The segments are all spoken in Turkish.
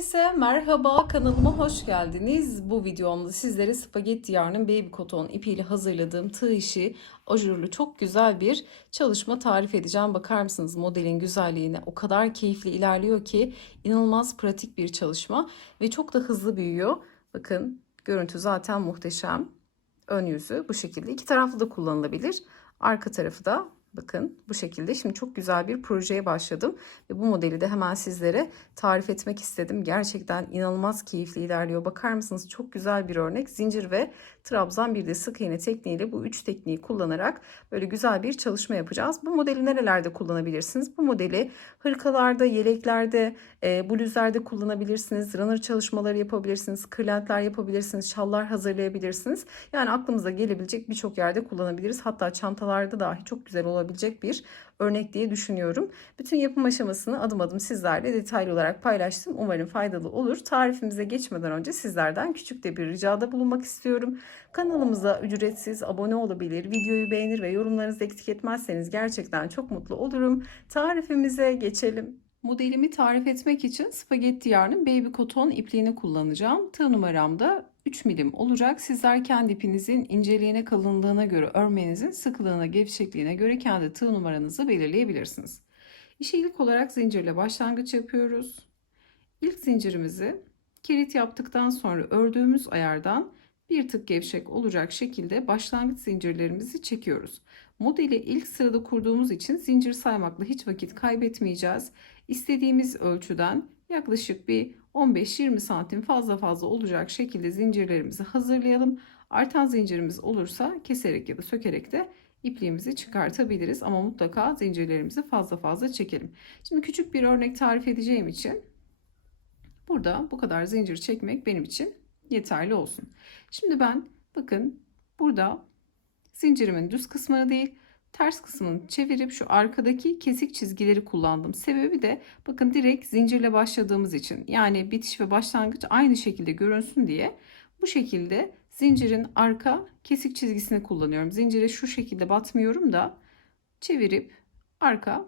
Herkese merhaba kanalıma hoş geldiniz. Bu videomda sizlere spagetti yarnın baby cotton ipiyle hazırladığım tığ işi ajurlu çok güzel bir çalışma tarif edeceğim. Bakar mısınız modelin güzelliğine o kadar keyifli ilerliyor ki inanılmaz pratik bir çalışma ve çok da hızlı büyüyor. Bakın görüntü zaten muhteşem. Ön yüzü bu şekilde iki taraflı da kullanılabilir. Arka tarafı da Bakın bu şekilde. Şimdi çok güzel bir projeye başladım. Ve bu modeli de hemen sizlere tarif etmek istedim. Gerçekten inanılmaz keyifli ilerliyor. Bakar mısınız? Çok güzel bir örnek. Zincir ve trabzan bir de sık iğne tekniğiyle bu üç tekniği kullanarak böyle güzel bir çalışma yapacağız. Bu modeli nerelerde kullanabilirsiniz? Bu modeli hırkalarda, yeleklerde, e, bluzlarda kullanabilirsiniz. Runner çalışmaları yapabilirsiniz. Kırlentler yapabilirsiniz. Şallar hazırlayabilirsiniz. Yani aklımıza gelebilecek birçok yerde kullanabiliriz. Hatta çantalarda dahi çok güzel olabilecek bir örnek diye düşünüyorum. Bütün yapım aşamasını adım adım sizlerle detaylı olarak paylaştım. Umarım faydalı olur. Tarifimize geçmeden önce sizlerden küçük de bir ricada bulunmak istiyorum. Kanalımıza ücretsiz abone olabilir, videoyu beğenir ve yorumlarınızı eksik etmezseniz gerçekten çok mutlu olurum. Tarifimize geçelim. Modelimi tarif etmek için spagetti yarnın baby cotton ipliğini kullanacağım. Tığ numaram da 3 milim olacak. Sizler kendi ipinizin inceliğine, kalınlığına göre, örmenizin sıklığına, gevşekliğine göre kendi tığ numaranızı belirleyebilirsiniz. İşe ilk olarak zincirle başlangıç yapıyoruz. İlk zincirimizi kilit yaptıktan sonra ördüğümüz ayardan bir tık gevşek olacak şekilde başlangıç zincirlerimizi çekiyoruz. Modeli ilk sırada kurduğumuz için zincir saymakla hiç vakit kaybetmeyeceğiz. İstediğimiz ölçüden yaklaşık bir 15-20 santim fazla fazla olacak şekilde zincirlerimizi hazırlayalım. Artan zincirimiz olursa keserek ya da sökerek de ipliğimizi çıkartabiliriz ama mutlaka zincirlerimizi fazla fazla çekelim. Şimdi küçük bir örnek tarif edeceğim için burada bu kadar zincir çekmek benim için yeterli olsun. Şimdi ben bakın burada zincirimin düz kısmını değil ters kısmını çevirip şu arkadaki kesik çizgileri kullandım. Sebebi de bakın direkt zincirle başladığımız için yani bitiş ve başlangıç aynı şekilde görünsün diye bu şekilde zincirin arka kesik çizgisini kullanıyorum. Zincire şu şekilde batmıyorum da çevirip arka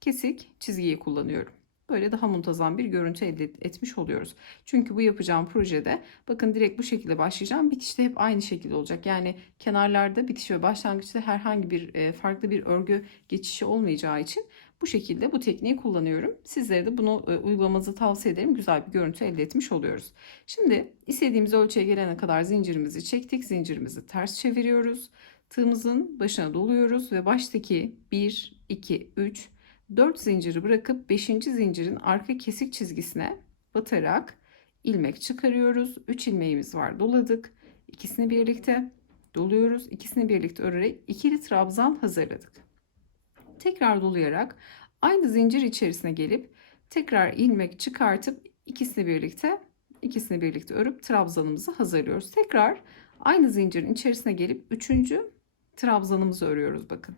kesik çizgiyi kullanıyorum. Böyle daha muntazam bir görüntü elde etmiş oluyoruz. Çünkü bu yapacağım projede bakın direkt bu şekilde başlayacağım. Bitişte hep aynı şekilde olacak. Yani kenarlarda bitiş ve başlangıçta herhangi bir e, farklı bir örgü geçişi olmayacağı için bu şekilde bu tekniği kullanıyorum. Sizlere de bunu e, uygulamanızı tavsiye ederim. Güzel bir görüntü elde etmiş oluyoruz. Şimdi istediğimiz ölçüye gelene kadar zincirimizi çektik. Zincirimizi ters çeviriyoruz. Tığımızın başına doluyoruz ve baştaki 1, 2, 3, 4 zinciri bırakıp 5. zincirin arka kesik çizgisine batarak ilmek çıkarıyoruz. 3 ilmeğimiz var. Doladık. İkisini birlikte doluyoruz. İkisini birlikte örerek ikili trabzan hazırladık. Tekrar dolayarak aynı zincir içerisine gelip tekrar ilmek çıkartıp ikisini birlikte ikisini birlikte örüp trabzanımızı hazırlıyoruz. Tekrar aynı zincirin içerisine gelip üçüncü trabzanımızı örüyoruz bakın.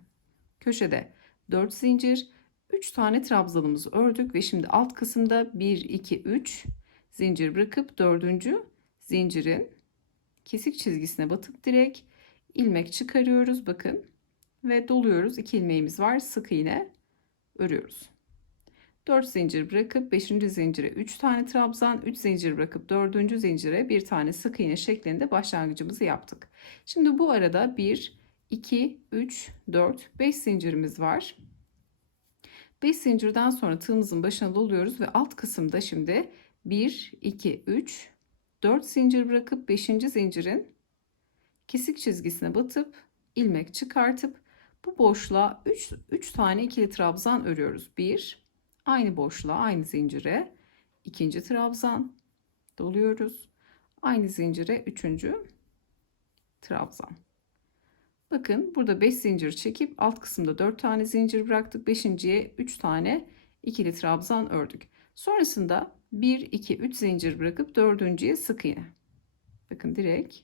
Köşede 4 zincir 3 tane trabzanımızı ördük ve şimdi alt kısımda 1 2 3 zincir bırakıp 4. zincirin kesik çizgisine batıp direkt ilmek çıkarıyoruz bakın ve doluyoruz. 2 ilmeğimiz var. Sık iğne örüyoruz. 4 zincir bırakıp 5. zincire 3 tane trabzan, 3 zincir bırakıp 4. zincire bir tane sık iğne şeklinde başlangıcımızı yaptık. Şimdi bu arada 1 2 3 4 5 zincirimiz var. 5 zincirden sonra tığımızın başına doluyoruz ve alt kısımda şimdi 1, 2, 3, 4 zincir bırakıp 5. zincirin kesik çizgisine batıp ilmek çıkartıp bu boşluğa 3, 3 tane ikili trabzan örüyoruz. 1, aynı boşluğa aynı zincire ikinci trabzan doluyoruz. Aynı zincire üçüncü trabzan. Bakın burada 5 zincir çekip alt kısımda 4 tane zincir bıraktık. 5.ye 3 tane ikili trabzan ördük. Sonrasında 1, 2, 3 zincir bırakıp 4.ye sık iğne. Bakın direkt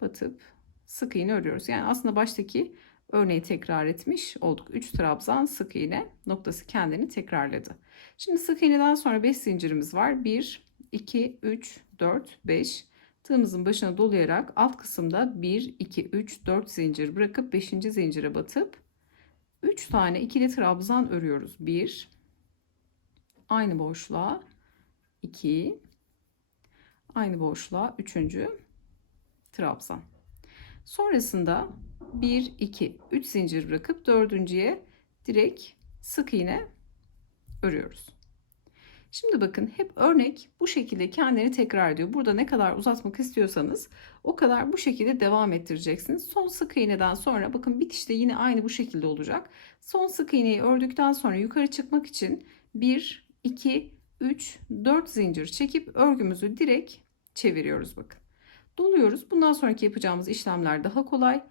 batıp sık iğne örüyoruz. Yani aslında baştaki örneği tekrar etmiş olduk. 3 trabzan sık iğne noktası kendini tekrarladı. Şimdi sık iğneden sonra 5 zincirimiz var. 1, 2, 3, 4, 5. Tığımızın başına dolayarak alt kısımda 1, 2, 3, 4 zincir bırakıp 5. zincire batıp 3 tane ikili trabzan örüyoruz. 1 aynı boşluğa 2 aynı boşluğa üçüncü trabzan. Sonrasında 1 2 3 zincir bırakıp dördüncüye direkt sık iğne örüyoruz. Şimdi bakın hep örnek bu şekilde kendini tekrar ediyor. Burada ne kadar uzatmak istiyorsanız o kadar bu şekilde devam ettireceksiniz. Son sık iğneden sonra bakın bitişte yine aynı bu şekilde olacak. Son sık iğneyi ördükten sonra yukarı çıkmak için 1, 2, 3, 4 zincir çekip örgümüzü direkt çeviriyoruz bakın. Doluyoruz. Bundan sonraki yapacağımız işlemler daha kolay.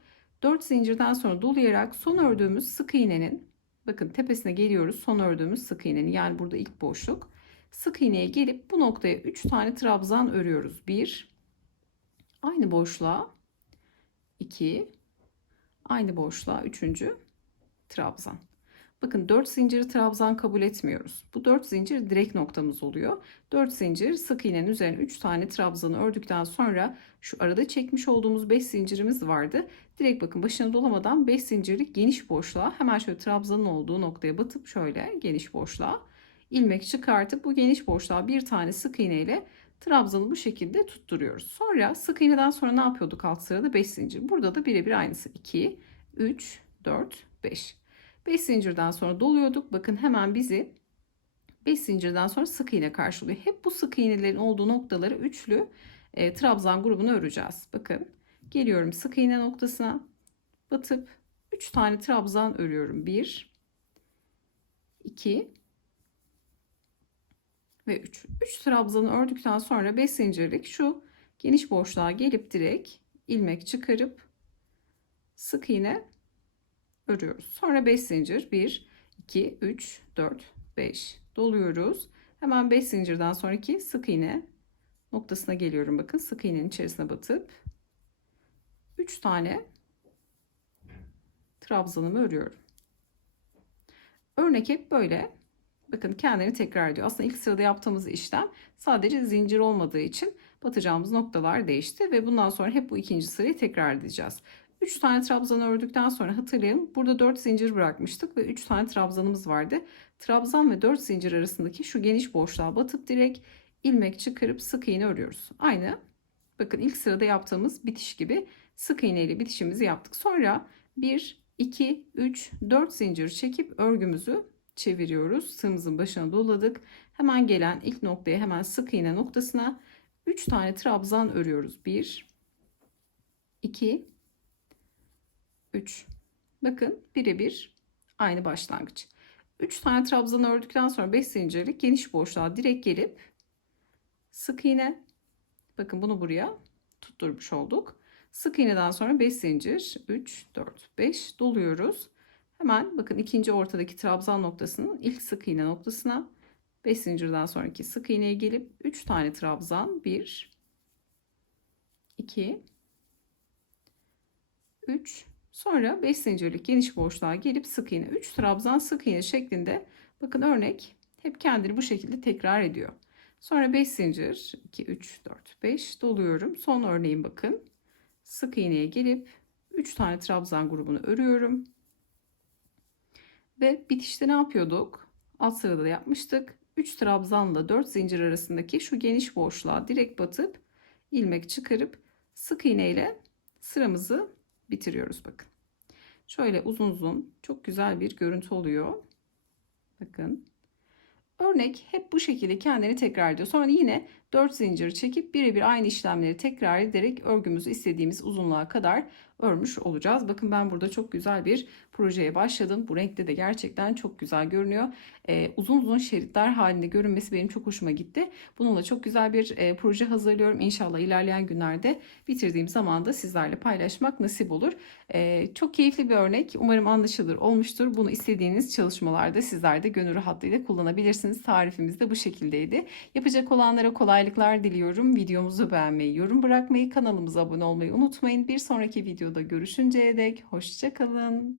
4 zincirden sonra dolayarak son ördüğümüz sık iğnenin bakın tepesine geliyoruz. Son ördüğümüz sık iğnenin yani burada ilk boşluk. Sık iğneye gelip bu noktaya 3 tane trabzan örüyoruz. 1 aynı boşluğa 2 aynı boşluğa 3. trabzan. Bakın 4 zinciri trabzan kabul etmiyoruz. Bu 4 zincir direkt noktamız oluyor. 4 zincir sık iğnenin üzerine 3 tane trabzanı ördükten sonra şu arada çekmiş olduğumuz 5 zincirimiz vardı. Direkt bakın başına dolamadan 5 zincirlik geniş boşluğa hemen şöyle trabzanın olduğu noktaya batıp şöyle geniş boşluğa ilmek çıkartıp bu geniş boşluğa bir tane sık iğne ile trabzanı bu şekilde tutturuyoruz. Sonra sık iğneden sonra ne yapıyorduk alt sırada 5 zincir. Burada da birebir aynısı 2, 3, 4, 5. 5 zincirden sonra doluyorduk. Bakın hemen bizi 5 zincirden sonra sık iğne karşılıyor. Hep bu sık iğnelerin olduğu noktaları üçlü e, trabzan grubunu öreceğiz. Bakın geliyorum sık iğne noktasına batıp 3 tane trabzan örüyorum. 1 2 ve 3. 3 trabzanı ördükten sonra 5 zincirlik şu geniş boşluğa gelip direkt ilmek çıkarıp sık iğne örüyoruz. Sonra 5 zincir 1 2 3 4 5 doluyoruz. Hemen 5 zincirden sonraki sık iğne noktasına geliyorum. Bakın sık iğnenin içerisine batıp 3 tane trabzanımı örüyorum. Örnek hep böyle. Bakın kendini tekrar ediyor. Aslında ilk sırada yaptığımız işlem sadece zincir olmadığı için batacağımız noktalar değişti ve bundan sonra hep bu ikinci sırayı tekrar edeceğiz. 3 tane trabzan ördükten sonra hatırlayın burada 4 zincir bırakmıştık ve 3 tane trabzanımız vardı. Trabzan ve 4 zincir arasındaki şu geniş boşluğa batıp direkt ilmek çıkarıp sık iğne örüyoruz. Aynı bakın ilk sırada yaptığımız bitiş gibi sık iğne ile bitişimizi yaptık. Sonra 1, 2, 3, 4 zincir çekip örgümüzü çeviriyoruz. Tığımızın başına doladık. Hemen gelen ilk noktaya hemen sık iğne noktasına 3 tane trabzan örüyoruz. 1 2 3 Bakın birebir aynı başlangıç. 3 tane trabzan ördükten sonra 5 zincirlik geniş boşluğa direkt gelip sık iğne bakın bunu buraya tutturmuş olduk. Sık iğneden sonra 5 zincir 3 4 5 doluyoruz. Hemen bakın ikinci ortadaki trabzan noktasının ilk sık iğne noktasına 5 zincirden sonraki sık iğneye gelip 3 tane trabzan 1 2 3 sonra 5 zincirlik geniş boşluğa gelip sık iğne 3 trabzan sık iğne şeklinde bakın örnek hep kendini bu şekilde tekrar ediyor. Sonra 5 zincir 2 3 4 5 doluyorum. Son örneğin bakın. Sık iğneye gelip 3 tane trabzan grubunu örüyorum. Ve bitişte ne yapıyorduk? Alt sırada da yapmıştık. 3 trabzanla 4 zincir arasındaki şu geniş boşluğa direkt batıp ilmek çıkarıp sık iğne ile sıramızı bitiriyoruz bakın. Şöyle uzun uzun çok güzel bir görüntü oluyor. Bakın. Örnek hep bu şekilde kendini tekrar ediyor. Sonra yine 4 zincir çekip birebir aynı işlemleri tekrar ederek örgümüzü istediğimiz uzunluğa kadar örmüş olacağız. Bakın ben burada çok güzel bir projeye başladım. Bu renkte de gerçekten çok güzel görünüyor. Ee, uzun uzun şeritler halinde görünmesi benim çok hoşuma gitti. Bununla çok güzel bir e, proje hazırlıyorum. İnşallah ilerleyen günlerde bitirdiğim zaman da sizlerle paylaşmak nasip olur. Ee, çok keyifli bir örnek. Umarım anlaşılır olmuştur. Bunu istediğiniz çalışmalarda sizler de gönül rahatlığıyla kullanabilirsiniz. Tarifimiz de bu şekildeydi. Yapacak olanlara kolaylıklar diliyorum. Videomuzu beğenmeyi, yorum bırakmayı, kanalımıza abone olmayı unutmayın. Bir sonraki videoda görüşünceye dek hoşçakalın.